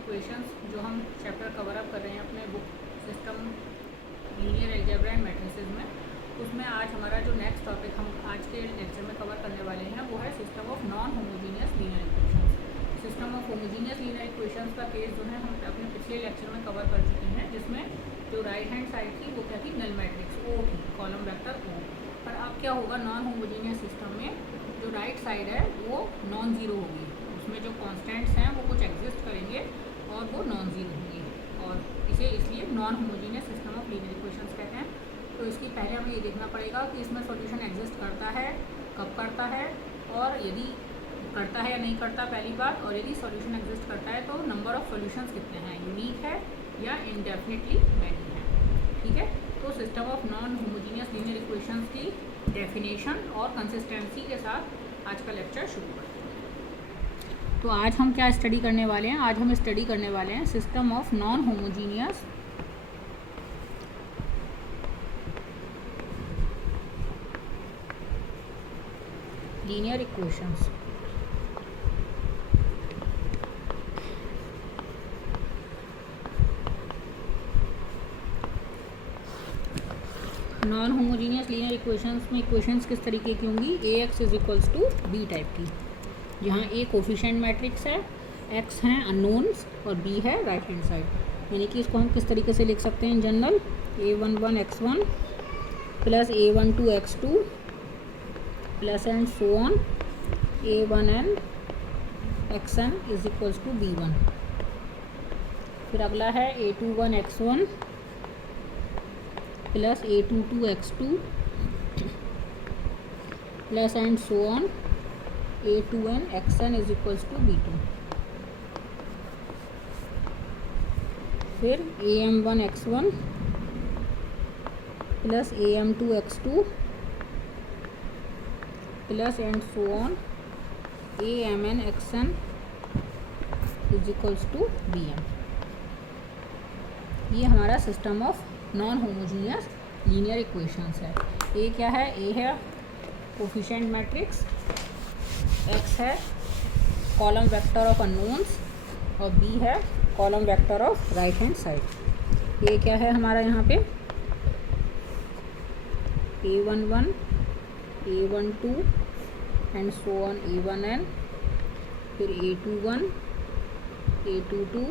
Equations जो हम chapter cover up कर रहे हैं अपने book system linear algebra and matrices में, उसमें आज हमारा जो नेक्स्ट टॉपिक हम आज के लेक्चर में कवर करने वाले हैं वो है system of non homogeneous linear equations. System of homogeneous linear equations का केस जो है हम अपने पिछले लेक्चर में कवर कर चुके हैं, जिसमें जो राइट हैंड साइड थी वो क्या थी, नल मैट्रिक्स ओ थी, कॉलम वेक्टर ओ। पर अब क्या होगा, नॉन होमोजीनियस सिस्टम में जो राइट साइड है वो नॉन ज़ीरो होगी, उसमें जो कॉन्स्टेंट्स हैं वो कुछ एग्जिस्ट करेंगे और वो नॉन ज़ीरो होंगी, और इसे इसलिए non homogeneous system of linear equations कहते हैं। तो इसकी पहले हमें ये देखना पड़ेगा कि इसमें सॉल्यूशन एग्जिस्ट करता है, कब करता है, और यदि करता है या नहीं करता पहली बात, और यदि सॉल्यूशन एग्जिस्ट करता है तो नंबर ऑफ सॉल्यूशंस कितने हैं, यूनिक है या इंडेफिनिटली मैनी है। ठीक है, तो system of non homogeneous linear equations की डेफिनेशन और कंसिस्टेंसी के साथ आज का लेक्चर शुरू करते हैं। तो आज हम क्या स्टडी करने वाले हैं, आज हम स्टडी करने वाले हैं system of non homogeneous linear equations. Non homogeneous linear equations में इक्वेशंस किस तरीके की होंगी, A X is equals to B type की, जहाँ ए कोफिशिएंट मैट्रिक्स है, एक्स हैं अननोन्स और बी है राइट हैंड साइड। यानी कि इसको हम किस तरीके से लिख सकते हैं in general, a11 x1 plus a12 x2 plus and so on a1n xn is equals to b1। फिर अगला है a21 x1 plus a22 x2 plus and so on a2n xn is equals to b2। फिर am1 x1 plus am2 x2 plus and so on amn xn is equals to bm। ये हमारा system of non homogeneous linear equations है। A क्या है, A है coefficient matrix, x है column vector of unknowns और B है column vector of right hand side. ये क्या है हमारा यहाँ पे, a11 a12 and so on a1n, फिर a21 a22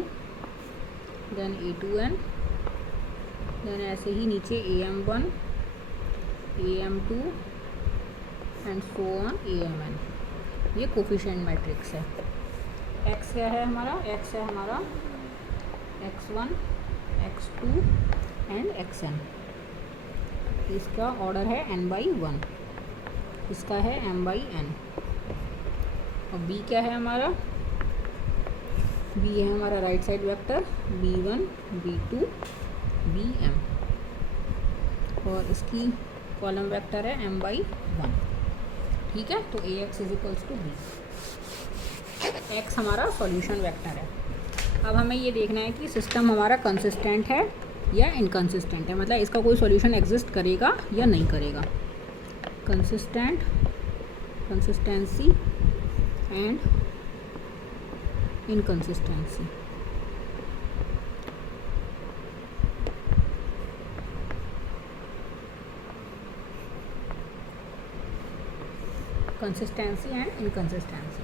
then a2n, then ऐसे ही नीचे am1 am2 and so on amn। ये कोफिशिएंट मैट्रिक्स है। x क्या है हमारा, x है हमारा x1 x2 एंड xn। इसका ऑर्डर है n/1, इसका है m/n। और b क्या है हमारा, b है हमारा right side vector b1 b2 bm, और इसकी कॉलम वेक्टर है m/1। ठीक है, तो ax is equals to b, x हमारा सॉल्यूशन वेक्टर है। अब हमें ये देखना है कि सिस्टम हमारा कंसिस्टेंट है या इनकंसिस्टेंट है, मतलब इसका कोई सॉल्यूशन एग्जिस्ट करेगा या नहीं करेगा। Consistent, consistency and inconsistency. Consistency and inconsistency,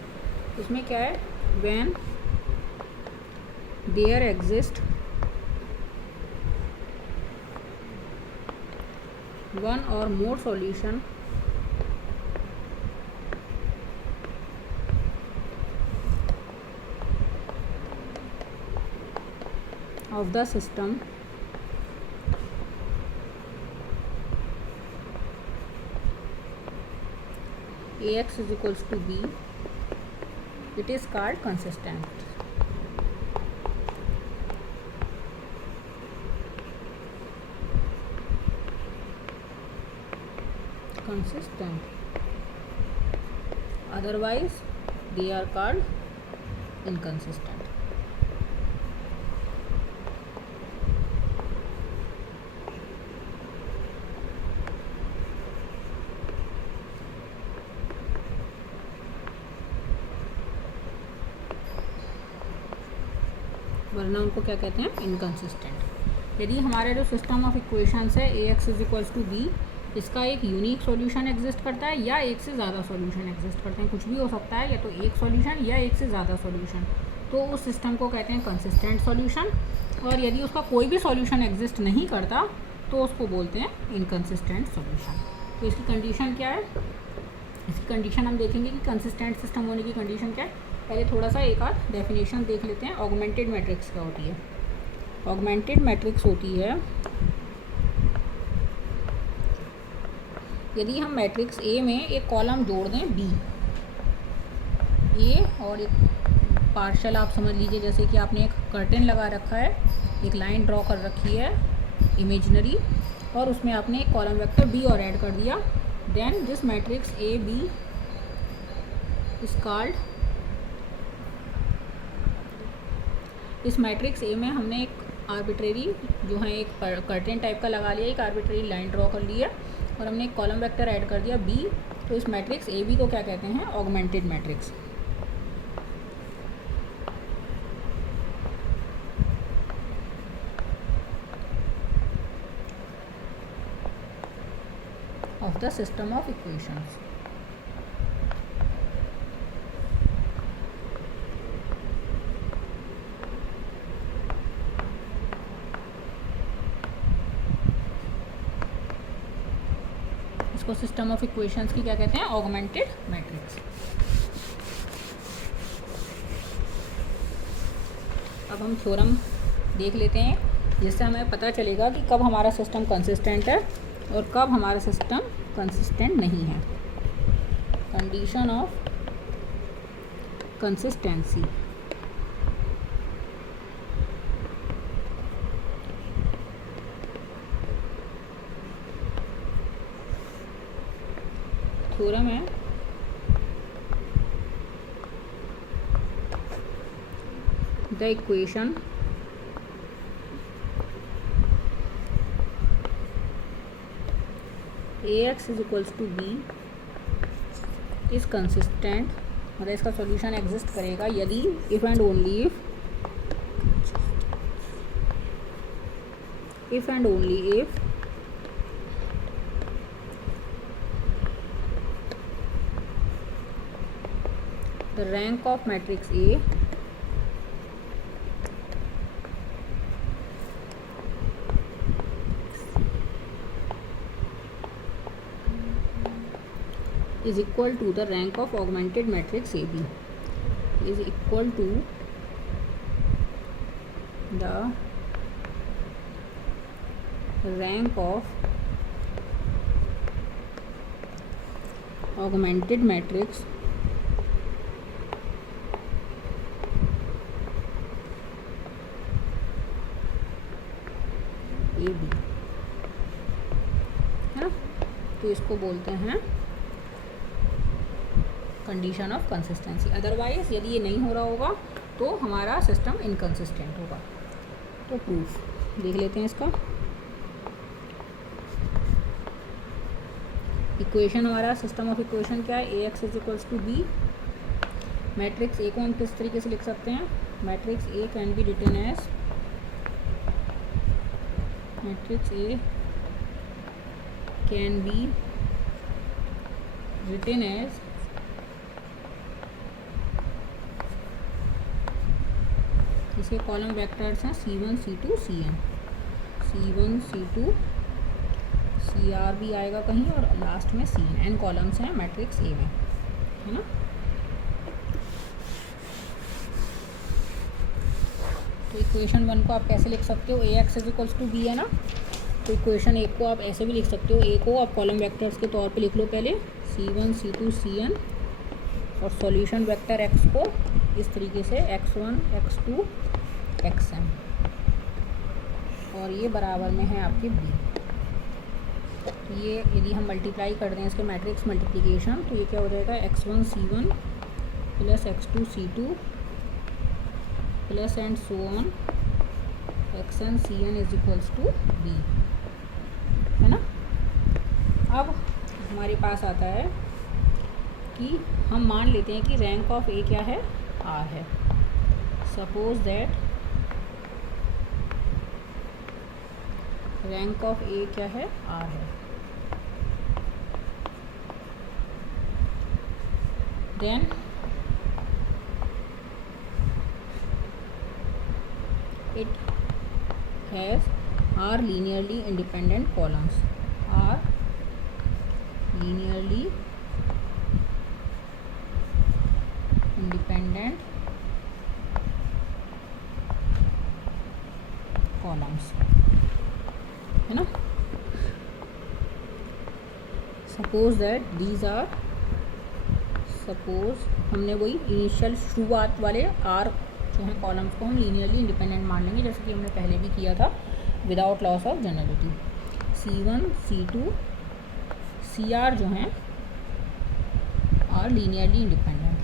इसमें क्या है, व्हेन देयर एग्जिस्ट वन और मोर solution of the system ax is equals to b, it is called consistent. Consistent, otherwise they are called inconsistent. वरना उनको क्या कहते हैं, इनकंसिस्टेंट। यदि हमारा जो सिस्टम ऑफ इक्वेशंस है A X is equals to B, इसका एक यूनिक सॉल्यूशन एग्जिस्ट करता है या एक से ज़्यादा सॉल्यूशन एग्जिस्ट करते हैं, कुछ भी हो सकता है, या तो एक सॉल्यूशन या एक से ज़्यादा सॉल्यूशन, तो उस सिस्टम को कहते हैं कंसिस्टेंट सॉल्यूशन। और यदि उसका कोई भी सॉल्यूशन एग्जिस्ट नहीं करता तो उसको बोलते हैं इनकंसिस्टेंट सॉल्यूशन। तो इसकी कंडीशन क्या है, इसकी कंडीशन हम देखेंगे कि कंसिस्टेंट सिस्टम होने की कंडीशन क्या है। पहले थोड़ा सा एक आध डेफिनेशन देख लेते हैं। ऑगमेंटेड मैट्रिक्स क्या होती है। ऑगमेंटेड मैट्रिक्स होती है यदि हम मैट्रिक्स ए में एक कॉलम जोड़ दें बी, ए और एक पार्शल आप समझ लीजिए, जैसे कि आपने एक कर्टेन लगा रखा है, एक लाइन ड्रॉ कर रखी है इमेजिनरी, और उसमें आपने एक कॉलम वेक्टर बी और ऐड कर दिया, then this matrix A B is called, इस मैट्रिक्स ए में हमने एक आर्बिट्रेरी जो है एक कर्टेन टाइप का लगा लिया, एक आर्बिट्रेरी लाइन ड्रॉ कर लिया और हमने एक कॉलम वेक्टर ऐड कर दिया बी, तो इस मैट्रिक्स ए बी को क्या कहते हैं, augmented matrix. of the system of equations। इसको सिस्टम ऑफ इक्वेशंस की क्या कहते हैं, ऑगमेंटेड मैट्रिक्स। अब हम थ्योरम देख लेते हैं जिससे हमें पता चलेगा कि कब हमारा सिस्टम कंसिस्टेंट है और कब हमारा सिस्टम कंसिस्टेंट नहीं है। Condition of consistency. थ्योरम है the equation ax is equals to B is consistent, मतलब इसका सॉल्यूशन एग्जिस्ट करेगा यदि if and only if and only if the rank of matrix A is equal to the rank of augmented matrix AB, is equal to the rank of augmented matrix AB, है ना। तो इसको बोलते हैं condition of consistency. Otherwise यदि ये नहीं हो रहा होगा तो हमारा सिस्टम इनकंसिस्टेंट होगा। तो प्रूफ देख लेते हैं इसका। इक्वेशन हमारा सिस्टम ऑफ इक्वेशन क्या है, A X is equals to B. Matrix A को हम किस तरीके से लिख सकते हैं, matrix A can be written as, matrix A can be written as इसके कॉलम वेक्टर्स हैं C1 C2 Cn, C1 C2 Cr भी आएगा कहीं और लास्ट में Cn, n कॉलम्स हैं मैट्रिक्स ए में, है ना। तो इक्वेशन 1 को आप कैसे लिख सकते हो, A X is equals to B, है ना। तो इक्वेशन 1 को आप ऐसे भी लिख सकते हो, ए को आप कॉलम वेक्टर्स के तौर पे लिख लो पहले, C1 C2 Cn, और सॉल्यूशन वेक्टर x को इस तरीके से x1 x2 xn, और ये बराबर में है आपके b। तो ये यदि हम मल्टीप्लाई कर दें इसके मैट्रिक्स मल्टीप्लिकेशन, तो ये क्या हो जाएगा, x1 C1 plus x2 C2 plus and so on xn Cn is equals to b, है ना। अब हमारे पास आता है कि हम मान लेते हैं कि रैंक ऑफ ए क्या है, आर है। Suppose that rank of A क्या है, आर है। Then it has are linearly independent columns, are linearly independent columns, है ना। Suppose that these are, suppose हमने वही इनिशियल शुरुआत वाले आर जो हैं कॉलम्स को हम लीनियरली इंडिपेंडेंट मान लेंगे, जैसे कि हमने पहले भी किया था without loss of generality. C1 C2 CR जो हैं आर लीनियरली इंडिपेंडेंट।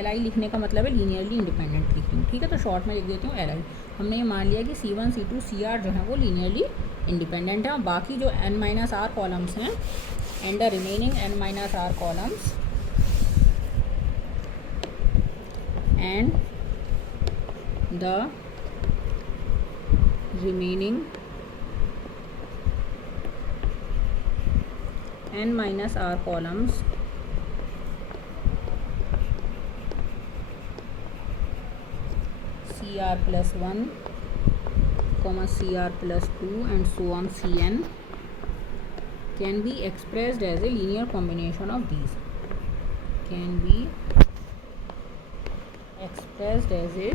LI लिखने का मतलब है लीनियरली इंडिपेंडेंट लिख रही हूँ, ठीक है। तो शॉर्ट में लिख देती हूँ LI। हमने ये मान लिया कि C1 C2 CR जो हैं वो लीनियरली इंडिपेंडेंट है, और बाकी जो n-r कॉलम्स हैं and the remaining n-r columns and the remaining n-r columns CR plus 1, CR plus 2 and so on Cn can be expressed as a linear combination of these, can be expressed as a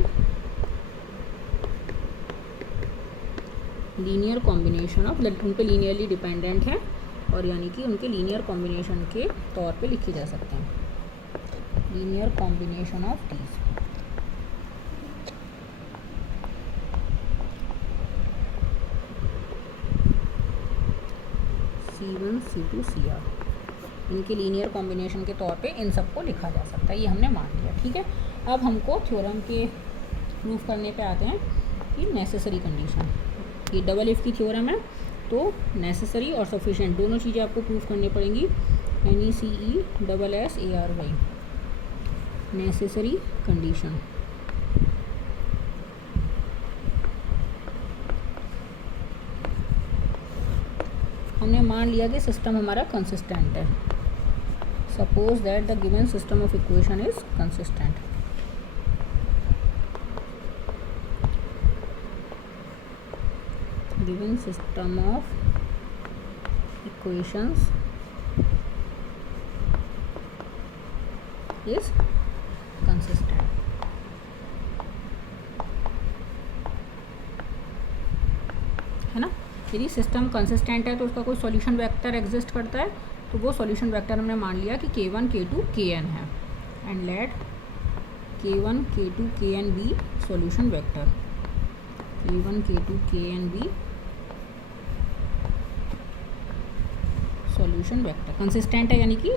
linear combination of, उन पे linearly dependent है और यानी कि उनके linear combination के तौर पे लिखे जा सकते हैं, linear combination of these. C1 C2 CR इनके लीनियर कॉम्बिनेशन के तौर पे इन सबको लिखा जा सकता है, ये हमने मान लिया, ठीक है। अब हमको थ्योरम के प्रूफ करने पे आते हैं कि नेसेसरी कंडीशन। ये डबल इफ़ की थ्योरम है, तो नेसेसरी और सफिशिएंट दोनों चीज़ें आपको प्रूफ करनी पड़ेंगी। NECESSARY necessary condition. हमने मान लिया कि सिस्टम हमारा कंसिस्टेंट है। Suppose that the given system of equation is consistent. given system of equations is consistent, है ना। यदि सिस्टम कंसिस्टेंट है तो उसका कोई सॉल्यूशन वेक्टर एग्जिस्ट करता है, तो वो सॉल्यूशन वेक्टर हमने मान लिया कि K1 K2 Kn है, and let K1 K2 Kn be solution vector, K1 K2 Kn be solution vector. Consistent है यानी कि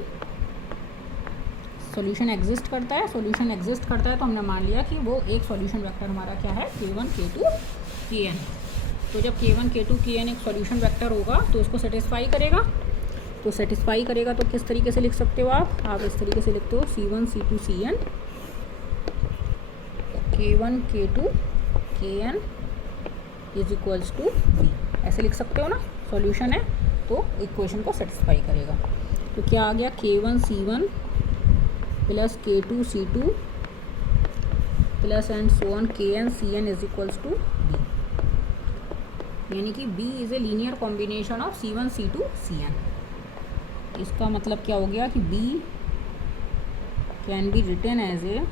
सॉल्यूशन एग्जिस्ट करता है, सॉल्यूशन एग्जिस्ट करता है तो हमने मान लिया कि वो एक सॉल्यूशन वेक्टर हमारा क्या है, K1 K2 Kn। तो जब K1 K2 Kn एक सॉल्यूशन वेक्टर होगा तो उसको सेटिस्फाई करेगा, तो सेटिस्फाई करेगा तो किस तरीके से लिख सकते हो आप इस तरीके से लिखते हो C1 C2 Cn K1 K2 Kn is equals to B, ऐसे लिख सकते हो ना। सॉल्यूशन है तो इक्वेशन को सेटिस्फाई करेगा। तो क्या आ गया, K1 C1 plus K2 C2 plus and so on Kn Cn is equals to B, यानी कि B is a linear combination of C1 C2 Cn। इसका मतलब क्या हो गया कि B can be written as a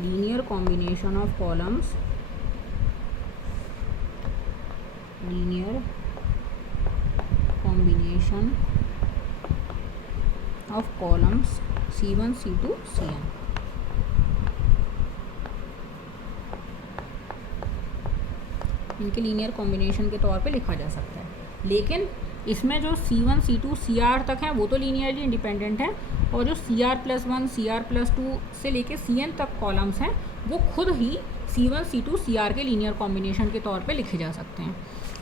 linear combination of columns, linear combination of columns C1 C2 Cn। इनके linear combination के तौर पे लिखा जा सकता है, लेकिन इसमें जो C1 C2 CR तक हैं वो तो लीनियरली इंडिपेंडेंट हैं, और जो CR+1 CR+2 से लेके Cn तक कॉलम्स हैं वो खुद ही C1 C2 CR के लीनियर कॉम्बिनेशन के तौर पे लिखे जा सकते हैं।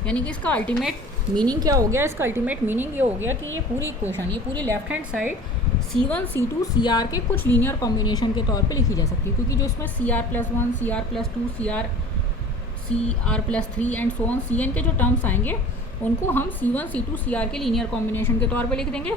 यानी कि इसका अल्टीमेट मीनिंग क्या हो गया, इसका अल्टीमेट मीनिंग ये हो गया कि ये पूरी इक्वेशन, ये पूरी left hand side C1 C2 CR के कुछ लीनियर कॉम्बिनेशन के तौर पे लिखी जा सकती है, क्योंकि जो इसमें CR+1 CR+2 CR+3 and so on CN के जो टर्म्स आएंगे उनको हम C1 C2 CR के लीनियर कॉम्बिनेशन के तौर पे लिख देंगे,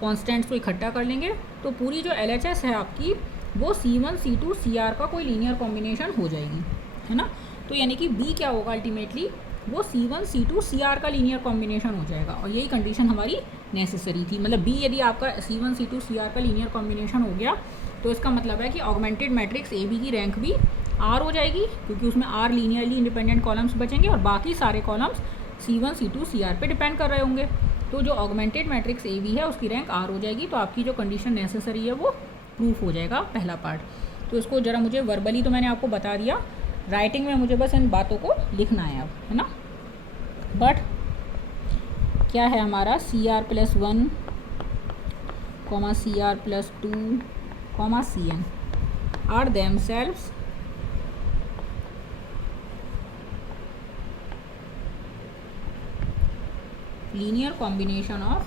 कॉन्स्टेंट्स को इकट्ठा कर लेंगे, तो पूरी जो LHS है आपकी वो C1 C2 CR का कोई लीनियर कॉम्बिनेशन हो जाएगी, है ना। तो यानी कि B क्या होगा अल्टीमेटली, वो C1 C2 CR का लीनियर कॉम्बिनेशन हो जाएगा, और यही कंडीशन हमारी नेसेसरी थी। मतलब B यदि आपका C1 C2 CR का लीनियर कॉम्बिनेशन हो गया तो इसका मतलब है कि ऑगमेंटेड मैट्रिक्स AB की रैंक भी R हो जाएगी, क्योंकि उसमें R लीनियरली इंडिपेंडेंट कॉलम्स बचेंगे और बाकी सारे कॉलम्स C1 C2 CR पे डिपेंड कर रहे होंगे। तो जो ऑगमेंटेड मैट्रिक्स AB है उसकी रैंक R हो जाएगी। तो आपकी जो कंडीशन नेसेसरी है वो प्रूफ हो जाएगा पहला पार्ट। तो इसको ज़रा मुझे वर्बली तो मैंने आपको बता दिया, राइटिंग में मुझे बस इन बातों को लिखना है अब, है ना। बट क्या है हमारा CR+1, CR+2, CN are themselves linear combination of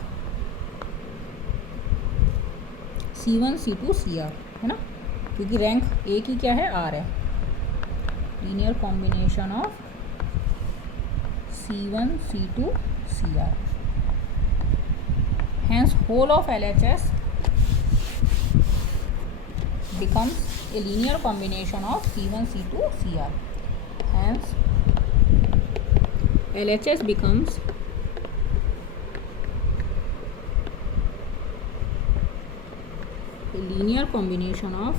C1 C2 CR, है ना, क्योंकि रैंक A की क्या है, R है। Linear combination of C1 C2 CR, hence whole of LHS becomes a linear combination of C1 C2 CR, hence LHS becomes a linear combination of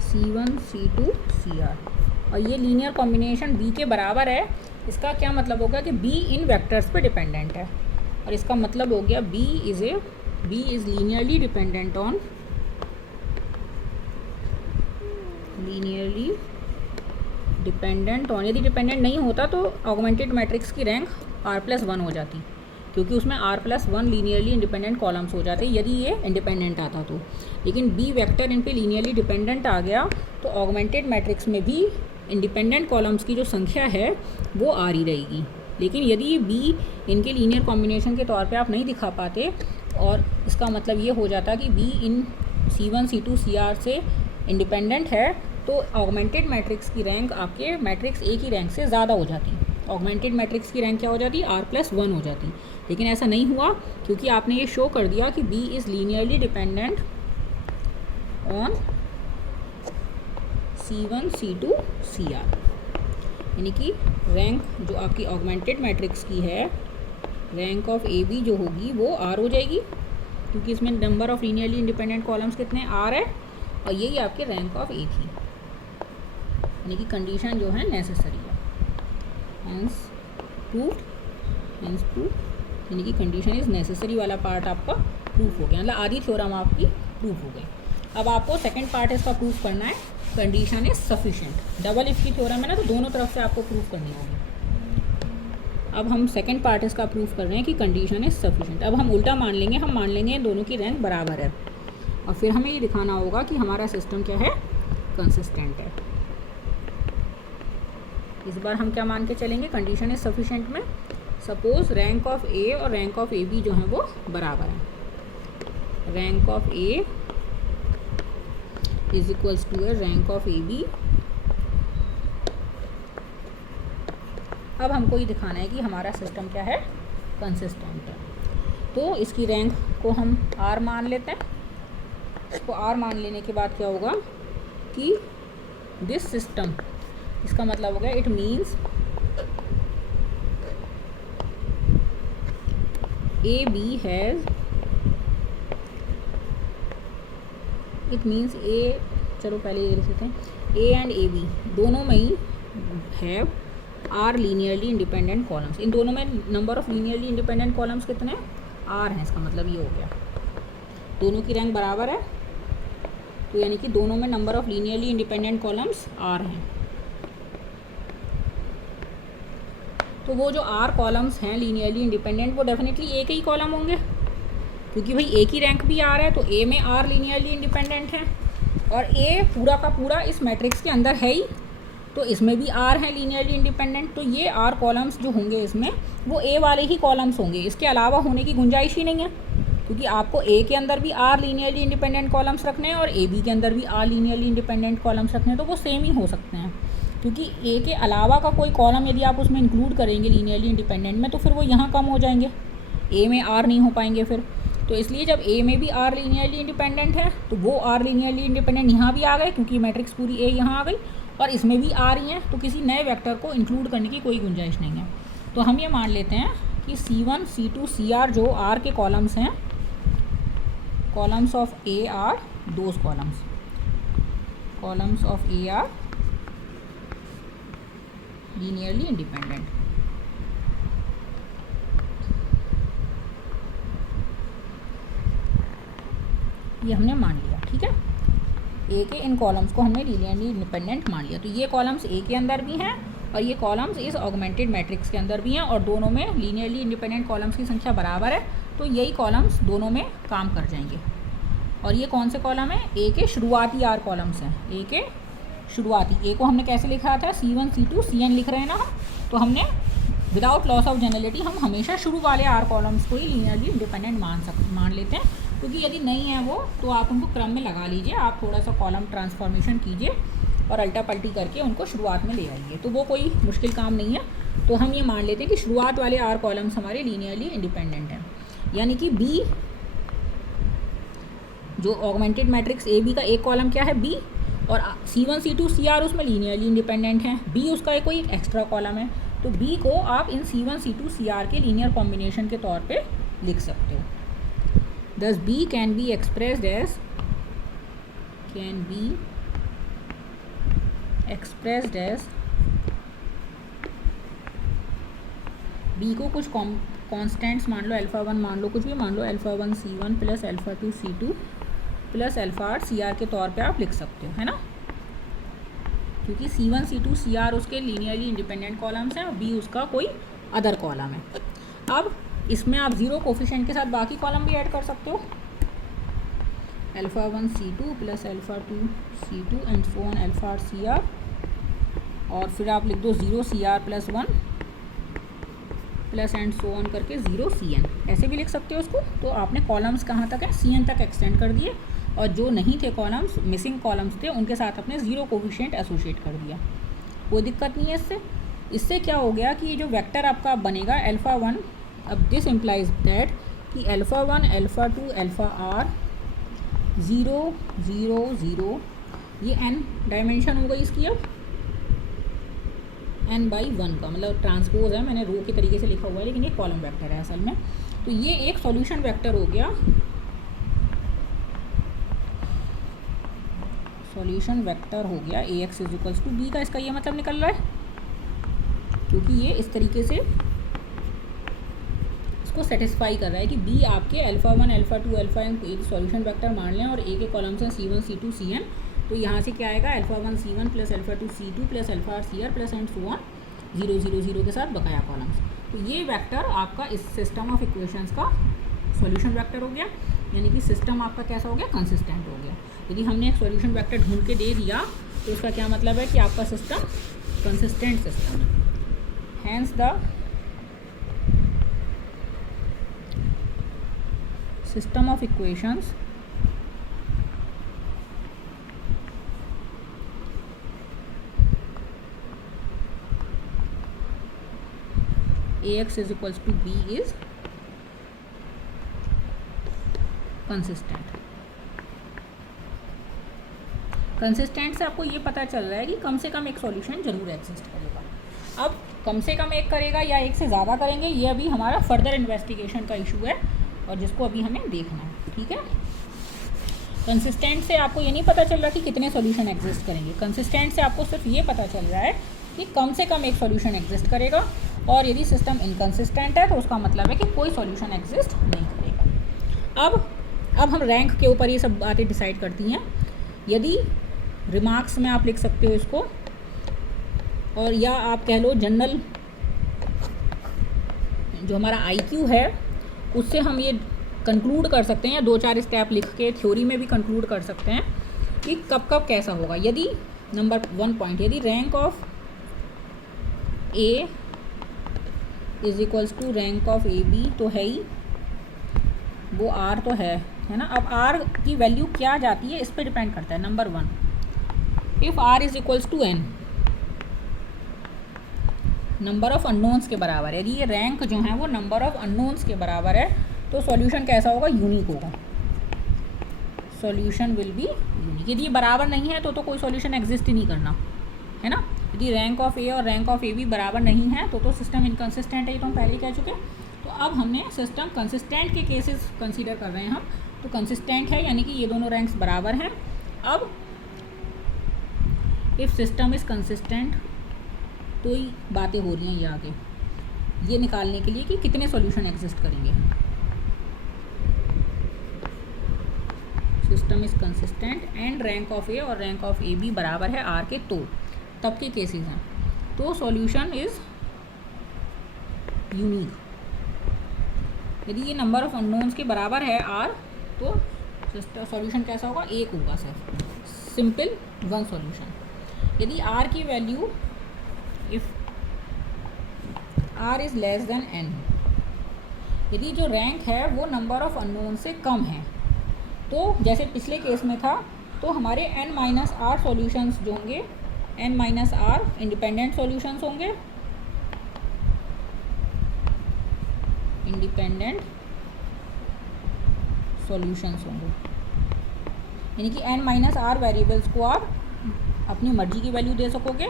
C1 C2 CR। और ये linear combination B के बराबर है। इसका क्या मतलब होगा कि B इन वेक्टर्स पे डिपेंडेंट है, और इसका मतलब हो गया B is linearly dependent on यदि डिपेंडेंट नहीं होता तो ऑगमेंटेड मैट्रिक्स की रैंक R+1 हो जाती, क्योंकि उसमें R+1 लीनियरली इंडिपेंडेंट कॉलम्स हो जाते यदि ये इंडिपेंडेंट आता तो। लेकिन B वेक्टर इन पे लीनियरली डिपेंडेंट आ गया तो ऑगमेंटेड मैट्रिक्स में भी इंडिपेंडेंट कॉलम्स की जो संख्या है वो R ही रहेगी। लेकिन यदि B इनके लीनियर कॉम्बिनेशन के तौर पे आप नहीं दिखा पाते, और इसका मतलब ये हो जाता कि B इन C1 C2 CR से इंडिपेंडेंट है, तो ऑगमेंटेड मैट्रिक्स की रैंक आपके मैट्रिक्स A की रैंक से ज़्यादा हो जाती। ऑगमेंटेड मैट्रिक्स की रैंक क्या हो जाती, R+1 हो जाती। लेकिन ऐसा नहीं हुआ, क्योंकि आपने ये शो कर दिया कि B is linearly dependent on C1 C2 CR, यानी कि रैंक जो आपकी ऑगमेंटेड मैट्रिक्स की है, रैंक ऑफ AB जो होगी वो R हो जाएगी, क्योंकि इसमें number of linearly independent columns कितने, R है, और यही आपके रैंक ऑफ A थी, यानी कि कंडीशन जो है नेसेसरी है। हेंस प्रूफ, यानी कि कंडीशन इज़ नेसेसरी वाला पार्ट आपका प्रूफ हो गया, मतलब आधी थ्योरम आपकी प्रूफ हो गई। अब आपको सेकंड पार्ट इसका प्रूफ करना है, condition is sufficient. Double if की थ्योरम है ना, तो दोनों तरफ से आपको प्रूफ करनी होगी। अब हम सेकंड पार्ट इसका प्रूफ कर रहे हैं कि कंडीशन इज सफिशिएंट। अब हम उल्टा मान लेंगे, हम मान लेंगे दोनों की रैंक बराबर है, और फिर हमें ये दिखाना होगा कि हमारा सिस्टम क्या है, कंसिस्टेंट है। इस बार हम क्या मान के चलेंगे कंडीशन इज सफिशिएंट में, सपोज रैंक ऑफ A और रैंक ऑफ AB जो है वो बराबर है। Rank of A is equals to rank of AB। अब हमको ये दिखाना है कि हमारा सिस्टम क्या है, कंसिस्टेंट है। तो इसकी रैंक को हम R मान लेते हैं। इसको R मान लेने के बाद क्या होगा कि दिस सिस्टम, इसका मतलब हो गया it means AB has, it means A, चलो पहले ये लिख लेते हैं, A एंड AB दोनों में ही have R linearly independent columns. इन दोनों में number of linearly independent columns कितने हैं, R हैं। इसका मतलब ये हो गया दोनों की रैंक बराबर है, तो यानी कि दोनों में number of linearly independent columns R हैं। तो वो जो R कॉलम्स हैं लीनियरली इंडिपेंडेंट, वो डेफिनेटली A के ही कॉलम होंगे, क्योंकि भाई A की रैंक भी R है, तो A में R लीनियरली इंडिपेंडेंट है, और A पूरा का पूरा इस मैट्रिक्स के अंदर है ही, तो इसमें भी आर है लीनियरली इंडिपेंडेंट, तो ये आर कॉलम्स जो होंगे इसमें वो ए वाले ही कॉलम्स होंगे, इसके अलावा होने की गुंजाइश ही नहीं है, क्योंकि आपको ए के अंदर भी आर लीनियरली इंडिपेंडेंट कॉलम्स रखने हैं और ए बी के अंदर भी आर लीनियरली इंडिपेंडेंट कॉलम्स रखने हैं, तो वो सेम ही हो सकते हैं, क्योंकि ए के अलावा का कोई कॉलम यदि आप उसमें इंक्लूड करेंगे लीनियरली इंडिपेंडेंट में तो फिर वो यहाँ कम हो जाएंगे, ए में आर नहीं हो पाएंगे फिर। तो इसलिए जब ए में भी आर लीनियरली इंडिपेंडेंट है तो वो आर लीनियरली इंडिपेंडेंट यहाँ भी आ गए, क्योंकि मैट्रिक्स पूरी ए यहाँ आ गई, और इसमें भी आ रही हैं, तो किसी नए वेक्टर को इंक्लूड करने की कोई गुंजाइश नहीं है। तो हम ये मान लेते हैं कि C1 C2 CR जो आर के कॉलम्स हैं, columns of A R those columns of A R linearly independent. ये हमने मान लिया, ठीक है, ए के इन कॉलम्स को हमने लीनियरली इंडिपेंडेंट मान लिया। तो ये कॉलम्स ए के अंदर भी हैं और ये कॉलम्स इस ऑगमेंटेड मैट्रिक्स के अंदर भी हैं, और दोनों में लीनियरली इंडिपेंडेंट कॉलम्स की संख्या बराबर है, तो यही कॉलम्स दोनों में काम कर जाएंगे। और ये कौन से कॉलम है? ए के शुरुआती आर कॉलम्स हैं, ए के शुरुआती। ए को हमने कैसे लिखा था? C1 C2 CN लिख रहे हैं ना हम, तो हमने विदाउट लॉस ऑफ जनरलिटी हम हमेशा शुरू वाले आर कॉलम्स को ही लीनियरली इंडिपेंडेंट मान लेते हैं, क्योंकि यदि नहीं है वो तो आप उनको क्रम में लगा लीजिए, आप थोड़ा सा कॉलम ट्रांसफॉर्मेशन कीजिए और अल्टा पल्टी करके उनको शुरुआत में ले आइए, तो वो कोई मुश्किल काम नहीं है। तो हम ये मान लेते हैं कि शुरुआत वाले आर कॉलम्स हमारे लीनियरली इंडिपेंडेंट हैं, यानी कि बी जो ऑगमेंटेड मैट्रिक्स ए बी का एक कॉलम क्या है? बी, और C1 C2 CR उसमें लीनियरली इंडिपेंडेंट है, बी उसका कोई एक्स्ट्रा कॉलम है, तो बी को आप इन C1 C2 CR के लीनियर कॉम्बिनेशन के तौर पे लिख सकते हो। Thus B can be expressed as B को कुछ कॉन्स्टेंट्स मान लो, अल्फ़ा 1 मान लो, कुछ भी मान लो, alpha 1 C1 plus alpha 2 C2 plus alpha 8 CR के तौर पे आप लिख सकते हो, है ना, क्योंकि C1 C2 CR उसके लीनियरली इंडिपेंडेंट कॉलम्स हैं और B उसका कोई अदर कॉलम है। अब इसमें आप ज़ीरो कोफिशिएंट के साथ बाकी कॉलम भी ऐड कर सकते हो, alpha 1 C2 plus alpha 2 C2 and so on alpha 8 CR, और फिर आप लिख दो 0 CR plus 1 plus and so on करके 0 CN, ऐसे भी लिख सकते हो उसको। तो आपने कॉलम्स कहाँ तक है? CN तक एक्सटेंड कर दिए, और जो नहीं थे कॉलम्स, मिसिंग कॉलम्स थे, उनके साथ अपने ज़ीरो कोफिशिएंट एसोसिएट कर दिया, कोई दिक्कत नहीं है इससे। इससे क्या हो गया कि ये जो वेक्टर आपका बनेगा अल्फ़ा 1, अब दिस इम्प्लाइज दैट कि अल्फ़ा 1 अल्फ़ा 2 अल्फ़ा R 0 0 0, ये n डायमेंशन हो गई इसकी, अब n/1 का मतलब ट्रांसपोज है, मैंने रो के तरीके से लिखा हुआ है लेकिन ये कॉलम वेक्टर है असल में। तो ये एक सॉल्यूशन वेक्टर हो गया, सॉल्यूशन वेक्टर हो गया Ax = b का। इसका ये मतलब निकल रहा है, क्योंकि ये इस तरीके से इसको सेटिस्फाई कर रहा है कि b आपके अल्फ़ा 1 अल्फ़ा 2 अल्फ़ा n एक सॉल्यूशन वेक्टर मान लें और a के कॉलम्स हैं C1 C2 CN, तो यहाँ से क्या आएगा? Alpha 1 C1 plus alpha 2 C2 plus alpha 8 CR plus and so on 0 0 0 के साथ बकाया कॉलम्स। तो ये वेक्टर आपका इस सिस्टम ऑफ इक्वेशंस का सॉल्यूशन वेक्टर हो गया, यानी कि सिस्टम आपका कैसा हो गया? कंसिस्टेंट हो गया। यदि हमने एक सॉल्यूशन वेक्टर ढूंढ के दे दिया तो उसका क्या मतलब है कि आपका सिस्टम कंसिस्टेंट सिस्टम है। Hence the system of equations Ax = b is consistent। Consistent से आपको ये पता चल रहा है कि कम से कम एक सॉल्यूशन जरूर एग्जिस्ट करेगा। अब कम से कम एक करेगा या एक से ज़्यादा करेंगे, ये अभी हमारा फर्दर इन्वेस्टिगेशन का इशू है और जिसको अभी हमें देखना है, ठीक है। कंसिस्टेंट से आपको ये नहीं पता चल रहा कि कितने सॉल्यूशन एग्जिस्ट करेंगे, कंसिस्टेंट से आपको सिर्फ ये पता चल रहा है कि कम से कम एक सॉल्यूशन एग्जिस्ट करेगा, और यदि सिस्टम इनकंसिस्टेंट है तो उसका मतलब है कि कोई सॉल्यूशन एग्जिस्ट नहीं करेगा। अब हम रैंक के ऊपर ये सब बातें डिसाइड करती हैं। यदि रिमार्क्स में आप लिख सकते हो इसको, और या आप कह लो जनरल जो हमारा IQ है उससे हम ये कंक्लूड कर सकते हैं, या 2-4 स्टेप लिख के थ्योरी में भी कंक्लूड कर सकते हैं कि कब कब कैसा होगा। यदि नंबर 1 पॉइंट, यदि rank of A is equals to rank of A B, तो है ही वो आर तो है ना। अब आर की वैल्यू क्या जाती है इस पर डिपेंड करता है। Number 1, if R is equals to N, number of unknowns के बराबर है, यदि ये रैंक जो है वो नंबर ऑफ अननोन्स के बराबर है, तो सॉल्यूशन कैसा होगा? यूनिक होगा। Solution will be unique. यदि ये बराबर नहीं है तो कोई सॉल्यूशन एग्जिस्ट ही नहीं करना, है ना। यदि रैंक ऑफ ए और रैंक ऑफ ए बी बराबर नहीं है तो सिस्टम इनकन्सिस्टेंट है, ये तो हम पहले ही कह चुके। तो अब हमने सिस्टम कंसिस्टेंट के केसेस कंसीडर कर रहे हैं हम। तो कंसिस्टेंट है यानी कि ये दोनों रैंक्स बराबर हैं। अब इफ़ सिस्टम इज़ कंसिस्टेंट, तो ही बातें हो रही हैं ये आगे, ये निकालने के लिए कि कितने सॉल्यूशन एग्जिस्ट करेंगे। System is consistent and rank of A और रैंक ऑफ ए बी बराबर है आर के, तो तब के केसेस हैं। तो सॉल्यूशन इज़ यूनिक। यदि ये नंबर ऑफ अननोन्स के बराबर है आर, तो सॉल्यूशन कैसा होगा? एक होगा सिर्फ, सिंपल वन सॉल्यूशन। यदि आर की value, if R is less than N, यदि जो रैंक है वो नंबर ऑफ अननोन से कम है, तो जैसे पिछले केस में था, तो हमारे n माइनस आर सॉल्यूशंस जो होंगे, n minus R independent solutions होंगे, इंडिपेंडेंट सॉल्यूशंस होंगे। यानी कि n माइनस आर वेरिएबल्स को आप अपनी मर्जी की वैल्यू दे सकोगे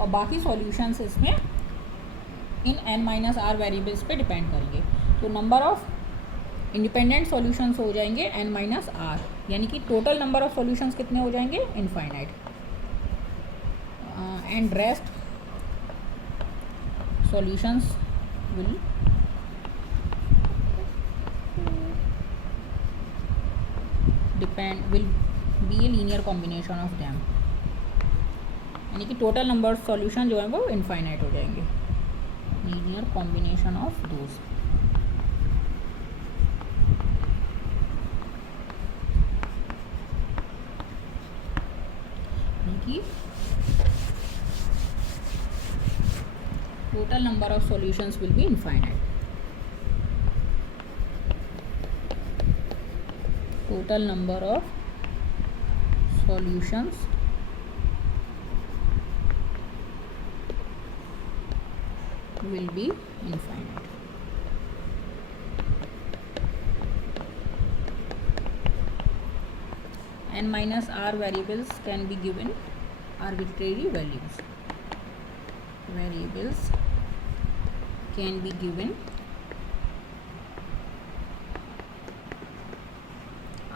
और बाकी सॉल्यूशंस इसमें इन n माइनस आर वेरिएबल्स पे डिपेंड करेंगे। तो नंबर ऑफ इंडिपेंडेंट सॉल्यूशंस हो जाएंगे n माइनस आर, यानी कि टोटल नंबर ऑफ सॉल्यूशंस कितने हो जाएंगे? Infinite. And rest solutions will be a linear combination of them, यानी कि टोटल नंबर ऑफ सॉल्यूशन जो है वो इनफाइनाइट हो जाएंगे। Linear combination of those. कि total number of solutions will be infinite. Total number of solutions will be infinite. N minus r variables can be given arbitrary values. Variables can be given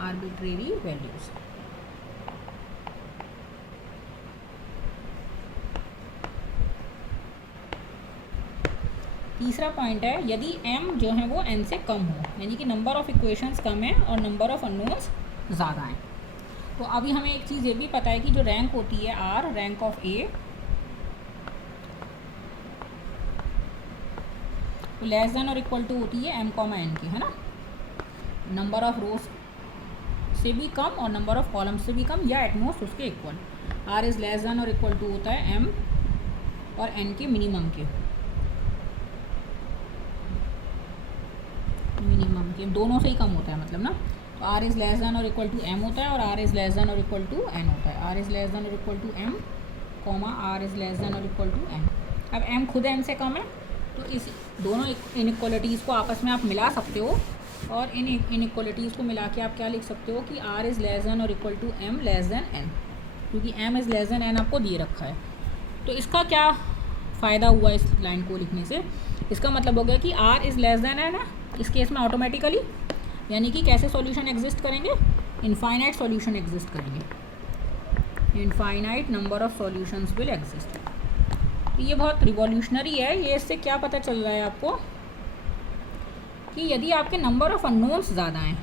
arbitrary values. तीसरा point है, यदि m जो है वो n से कम हो, यानी कि नंबर ऑफ इक्वेशंस कम है और नंबर ऑफ अननोन्स ज़्यादा हैं। तो अभी हमें एक चीज़ ये भी पता है कि जो रैंक होती है r, रैंक ऑफ a, तो लेस देन और इक्वल टू होती है m, n की, है ना। नंबर ऑफ रोज से भी कम और नंबर ऑफ कॉलम से भी कम, या एटमोस्ट उसके equal. r is less than और इक्वल टू होता है m और n के मिनिमम के, दोनों से ही कम होता है मतलब ना। तो r इज़ लेस देन और इक्वल टू m होता है और r इज़ लेस देन और इक्वल टू n होता है। r इज़ लेस देन और equal to m, r is less than और इक्वल टू n। अब m खुद n से कम है, तो इस दोनों इनइक्वालिटीज़ को आपस में आप मिला सकते हो और इन इनइक्वालिटीज़ को मिला के आप क्या लिख सकते हो कि r इज़ लेस देन और equal to m less than n, क्योंकि m is less than n आपको दिए रखा है। तो इसका क्या फ़ायदा हुआ इस लाइन को लिखने से? इसका मतलब हो गया कि r is less than n है इस केस में ऑटोमेटिकली, यानी कि कैसे सॉल्यूशन एग्जिस्ट करेंगे? इनफाइनाइट सॉल्यूशन एग्जिस्ट करेंगे। Infinite number of solutions will exist. ये बहुत रिवॉल्यूशनरी है। ये इससे क्या पता चल रहा है आपको कि यदि आपके नंबर ऑफ अननोन्स ज़्यादा हैं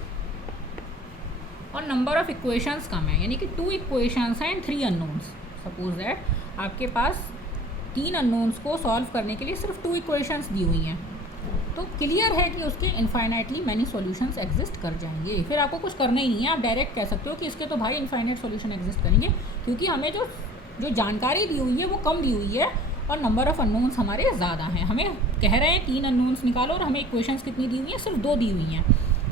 और नंबर ऑफ इक्वेशंस कम है, यानी कि 2 इक्वेशंस हैं एंड 3 अननोन्स, सपोज दैट आपके पास 3 अननोन्स को सॉल्व करने के लिए सिर्फ 2 इक्वेशंस दी हुई हैं, तो क्लियर है कि उसके इनफाइनाइटली मैनी सॉल्यूशंस एग्जिस्ट कर जाएंगे। फिर आपको कुछ करना ही नहीं है, आप डायरेक्ट कह सकते हो कि इसके तो भाई इनफाइनाइट सॉल्यूशन एग्जिस्ट करेंगे, क्योंकि हमें जो जो जानकारी दी हुई है वो कम दी हुई है और नंबर ऑफ़ अननोन्स हमारे ज़्यादा हैं। हमें कह रहे हैं 3 अननोन्स निकालो और हमें इक्वेशंस कितनी दी हुई हैं, सिर्फ 2 दी हुई हैं।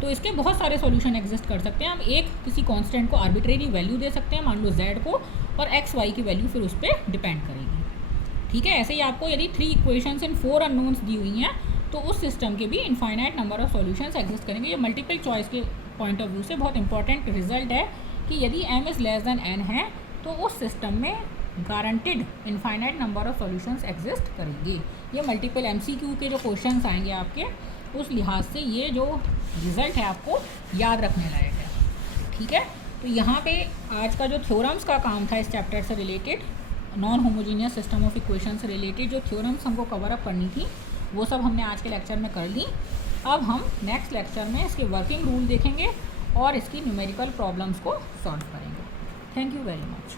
तो इसके बहुत सारे सॉल्यूशन एग्जिस्ट कर सकते हैं। हम एक किसी कांस्टेंट को आर्बिट्रेरी वैल्यू दे सकते हैं, मान लो z को, और x y की वैल्यू फिर उस पर डिपेंड करेगी। ठीक है, ऐसे ही आपको यदि 3 इक्वेशंस इन 4 अननोन्स दी हुई हैं तो उस सिस्टम के भी infinite number of solutions exist करेंगे। ये मल्टीपल चॉइस के पॉइंट ऑफ व्यू से बहुत इंपॉर्टेंट रिजल्ट है कि यदि m is less than n है तो उस सिस्टम में guaranteed infinite number of solutions exist करेंगे। ये मल्टीपल MCQ के जो क्वेश्चंस आएंगे आपके, उस लिहाज से ये जो रिज़ल्ट है आपको याद रखने लायक है। ठीक है, तो यहाँ पे आज का जो थ्योरम्स का काम था इस चैप्टर से related, non homogeneous system of equation से रिलेटेड जो थ्योरम्स हमको कवर अप करनी थी वो सब हमने आज के लेक्चर में कर ली। अब हम नेक्स्ट लेक्चर में इसके वर्किंग रूल देखेंगे और इसकी न्यूमेरिकल प्रॉब्लम्स को सॉल्व करेंगे। Thank you very much.